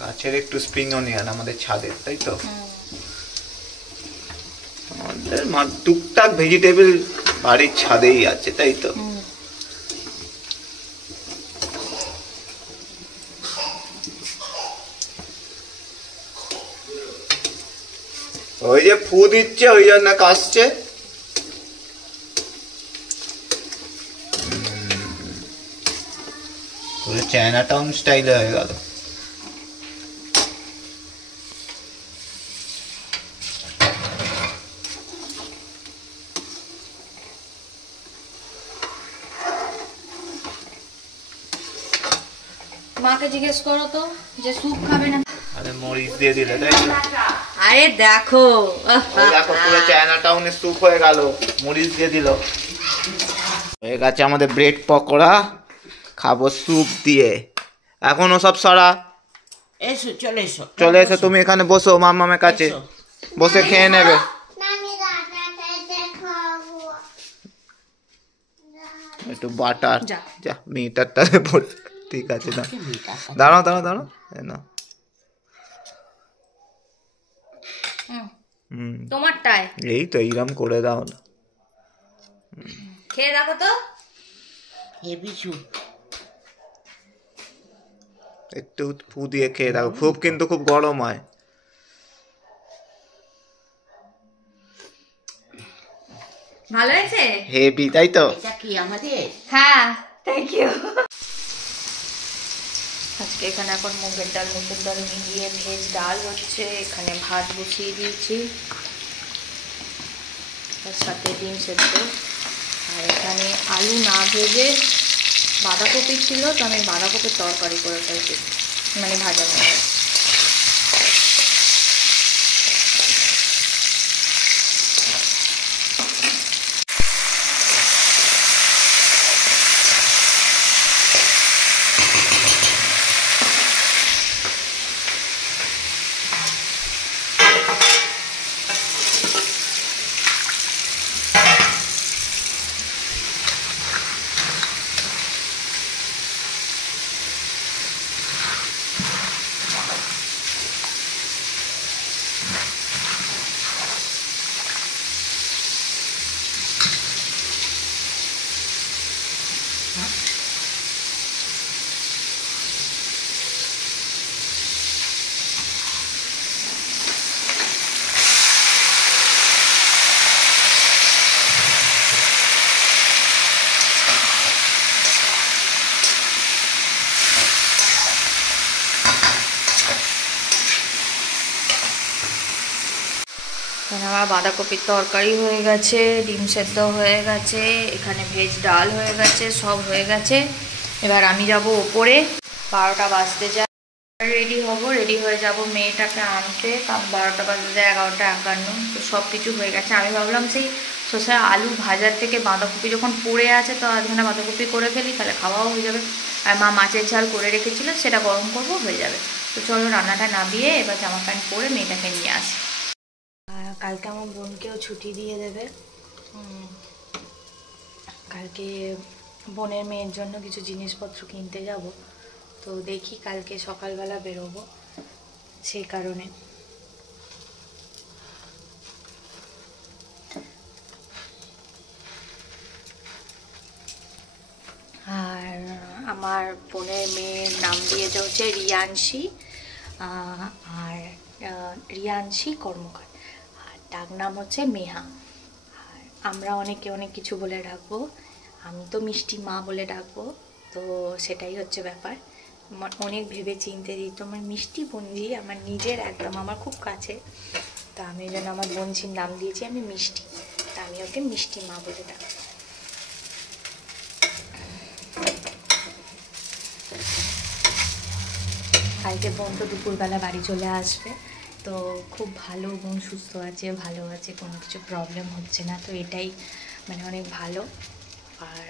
গাছের একটু spring onion আমাদের ছাদের, তাই তো? আমাদের টুকটাক ভেজিটেবল বাড়ির ছাদেই আছে, তাই তো? ওই যে ফু দিচ্ছে ওই জন্য কাশছে। পুরো চায়না টাউন স্টাইলে হয়ে গেল। মাকে জিজ্ঞেস করো তো যে স্যুপ খাবে না। আরে মরিচ দিয়ে দিলে, তাই তো? আরে দেখো দেখো পুরো চায়না টাউনের স্যুপ হয়ে গেল, মরিচ দিয়ে দিল। হয়ে গেছে আমাদের ব্রেড পকোড়া, খাবো স্যুপ দিয়ে। এখন ওসব সরা, এসো চলে এসো, চলে এসো তুমি এখানে বসো মামামের কাছে, বসে খেয়ে নেবে। একটু বাটার, যা মিটারটা পড়ে, ঠিক আছে না? দাঁড়াও দাঁড়াও দাঁড়াও না, তোমারটায় এই তো এইরকম করে দাও না। খেয়ে দেখো তো, হেভি স্যুপ। একটু ফু দিয়ে খেয়ে দেখো, খুব কিন্তু খুব গরম হয়। ভালো হয়েছে? হেভি, তাই তো? এটা কি আমাদের? হ্যাঁ, থ্যাংক ইউ। আজকে এখানে এখন মুগের ডাল মিলিয়ে ভেজ ডাল হচ্ছে, এখানে ভাত বসিয়ে দিয়েছি, তার সাথে ডিম সেদ্ধ, আর এখানে আলু না ভেজে বাঁধাকপি ছিল, তো আমি বাঁধাকপির তরকারি করে ফেলছি, মানে ভাজা ভাজা। এখানে আমার বাঁধাকপির তরকারি হয়ে গেছে, ডিম সেদ্ধ হয়ে গেছে, এখানে ভেজ ডাল হয়ে গেছে, সব হয়ে গেছে। এবার আমি যাব ওপরে, 12টা বাজতে যায়, রেডি হব, রেডি হয়ে যাব মেয়েটাকে আনতে, কারণ 12টা বাজতে 11টা 51, তো সব কিছু হয়ে গেছে। আমি ভাবলাম সেই শসা আলু ভাজার থেকে বাঁধাকপি যখন পড়ে আছে তো আধখানা বাঁধাকপি করে ফেলি, তাহলে খাওয়াও হয়ে যাবে। আর মা মাছের ঝাল করে রেখেছিল, সেটা গরম করবো, হয়ে যাবে। তো চলো রান্নাটা নামিয়ে এবার জামা প্যান্ট পরে মেয়েটাকে নিয়ে আসি। কালকে আমার বোনকেও ছুটি দিয়ে দেবে, কালকে বোনের মেয়ের জন্য কিছু জিনিসপত্র কিনতে যাব, তো দেখি কালকে সকালবেলা বেরোবো, সেই কারণে। আর আমার বোনের মেয়ের নাম দিয়েছে হচ্ছে রিয়াংশী, আর রিয়াংশী কর্মকার, আর ডাক নাম হচ্ছে মেহা। আর আমরা অনেকে অনেক কিছু বলে ডাকবো, আমি তো মিষ্টি মা বলে ডাকবো, তো সেটাই হচ্ছে ব্যাপার। অনেক ভেবে চিনতে দিই, তো আমার মিষ্টি বোনজি আমার নিজের একদম আমার খুব কাছে, তা আমি যেন আমার বোনজির নাম দিয়েছি আমি মিষ্টি, তা আমি ওকে মিষ্টি মা বলে ডাকবো। কালকে বোন তো দুপুরবেলা বাড়ি চলে আসবে, তো খুব ভালো, বোন সুস্থ আছে, ভালো আছে, কোনো কিছু প্রবলেম হচ্ছে না, তো এটাই মানে অনেক ভালো। আর